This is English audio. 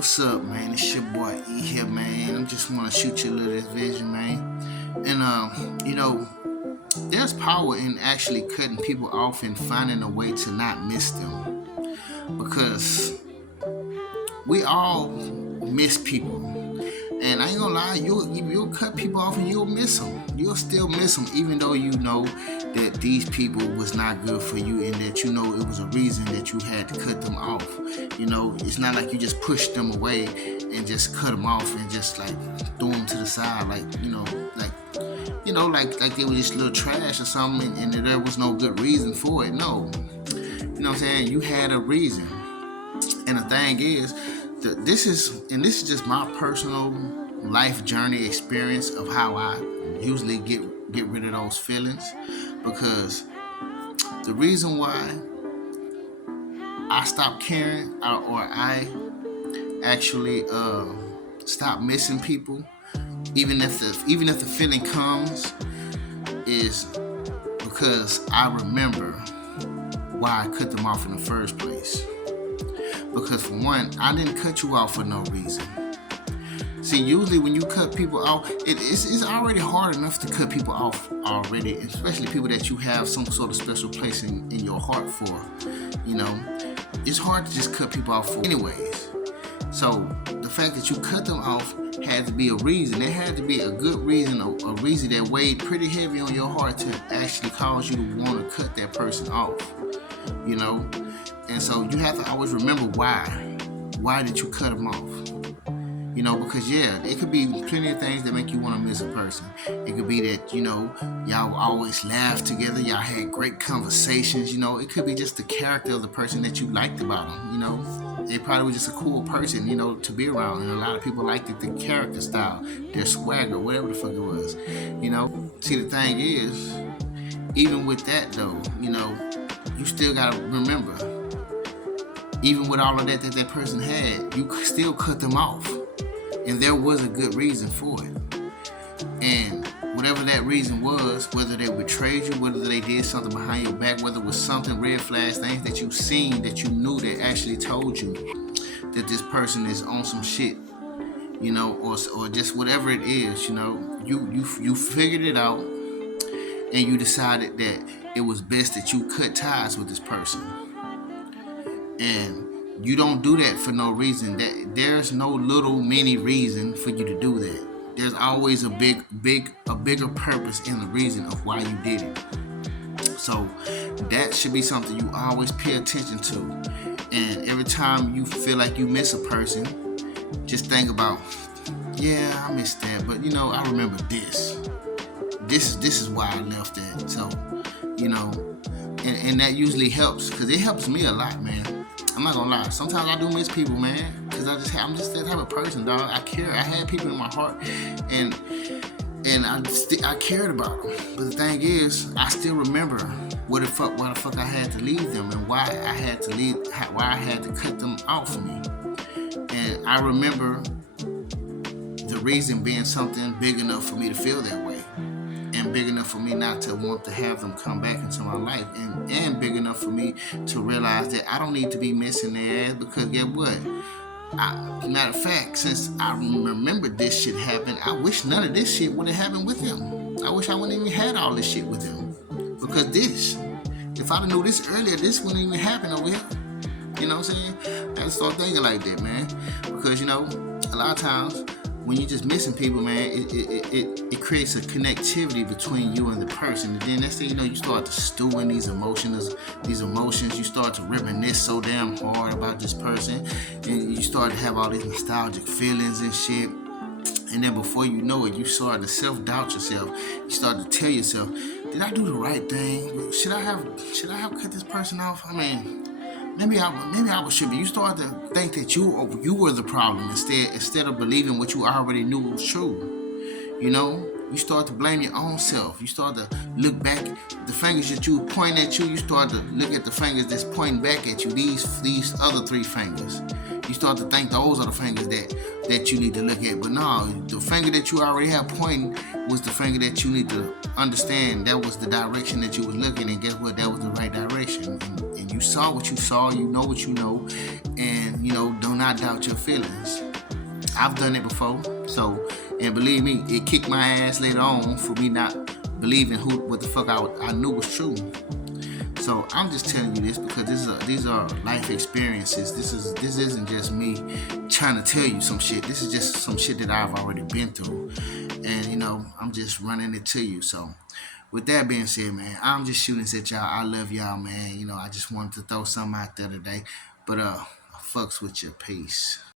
What's up, man? It's your boy E here, man. I just want to shoot you a little vision, man. And there's power in actually cutting people off and finding a way to not miss them, because we all miss people. And I ain't gonna lie, you'll cut people off and you'll miss them. You'll still miss them, even though you know that these people was not good for you, and that you know it was a reason that you had to cut them off. It's not like you just push them away and just cut them off and just like throw them to the side, like they were just little trash or something, and there was no good reason for it. No, what I'm saying, you had a reason. And the thing is, this is just my personal life journey experience of how I usually get rid of those feelings, because the reason why I stopped caring, or I actually stop missing people, even if the feeling comes, is because I remember why I cut them off in the first place. Because for one, I didn't cut you off for no reason. See, usually when you cut people off, it's already hard enough to cut people off already, especially people that you have some sort of special place in your heart for. It's hard to just cut people off for anyways. So the fact that you cut them off had to be a reason. There had to be a good reason, a reason that weighed pretty heavy on your heart to actually cause you to want to cut that person off. And so you have to always remember why. Why did you cut them off? Because it could be plenty of things that make you want to miss a person. It could be that, y'all always laughed together, y'all had great conversations, it could be just the character of the person that you liked about them, They probably was just a cool person, to be around, and a lot of people liked it, the character style, their swagger, whatever the fuck it was, See, the thing is, even with that though, you still gotta remember, even with all of that person had, you still cut them off. And there was a good reason for it. And whatever that reason was, whether they betrayed you, whether they did something behind your back, whether it was something, red flags, things that you seen, that you knew, that actually told you that this person is on some shit, or just whatever it is, you figured it out, and you decided that it was best that you cut ties with this person. And you don't do that for no reason. That there's no little mini reason for you to do that. There's always a bigger purpose in the reason of why you did it. So that should be something you always pay attention to. And every time you feel like you miss a person, just think about, yeah, I missed that, but I remember this. This is why I left that. So, and that usually helps, because it helps me a lot, man. I'm not gonna lie. Sometimes I do miss people, man, because I'm just that type of person, dog. I care. I had people in my heart, and I cared about them. But the thing is, I still remember why the fuck I had to leave them, and why I had to cut them off of me. And I remember the reason being something big enough for me to feel that way, and big enough for me not to want to have them come back into my life, and big enough for me to realize that I don't need to be missing their ass, because guess what? Matter of fact, since I remember this shit happened, I wish none of this shit would have happened with him. I wish I wouldn't even had all this shit with him, because if I'd have knew this earlier, this wouldn't even happen over here. You know what I'm saying? I had to start thinking like that, man, because a lot of times when you're just missing people, man, it creates a connectivity between you and the person. And then next thing you know, you start to stew in these emotions. You start to reminisce so damn hard about this person, and you start to have all these nostalgic feelings and shit. And then before you know it, you start to self-doubt yourself. You start to tell yourself, did I do the right thing? Should I have cut this person off? I mean, Maybe I should be. You start to think that you were the problem instead of believing what you already knew was true. You start to blame your own self. You start to look back. The fingers that you point at you start to look at the fingers that's pointing back at you. These other three fingers. You start to think those are the fingers that you need to look at. But no, the finger that you already have pointing was the finger that you need to understand. That was the direction that you was looking, and guess what? That was the right direction. And you saw what you saw. You know what you know, and do not doubt your feelings. I've done it before, and believe me, it kicked my ass later on for me not believing what the fuck I knew was true. So I'm just telling you this because these are life experiences. This isn't just me trying to tell you some shit. This is just some shit that I've already been through, and I'm just running it to you. So with that being said, man, I'm just shooting this at y'all. I love y'all, man. I just wanted to throw something out there today, but fucks with your peace.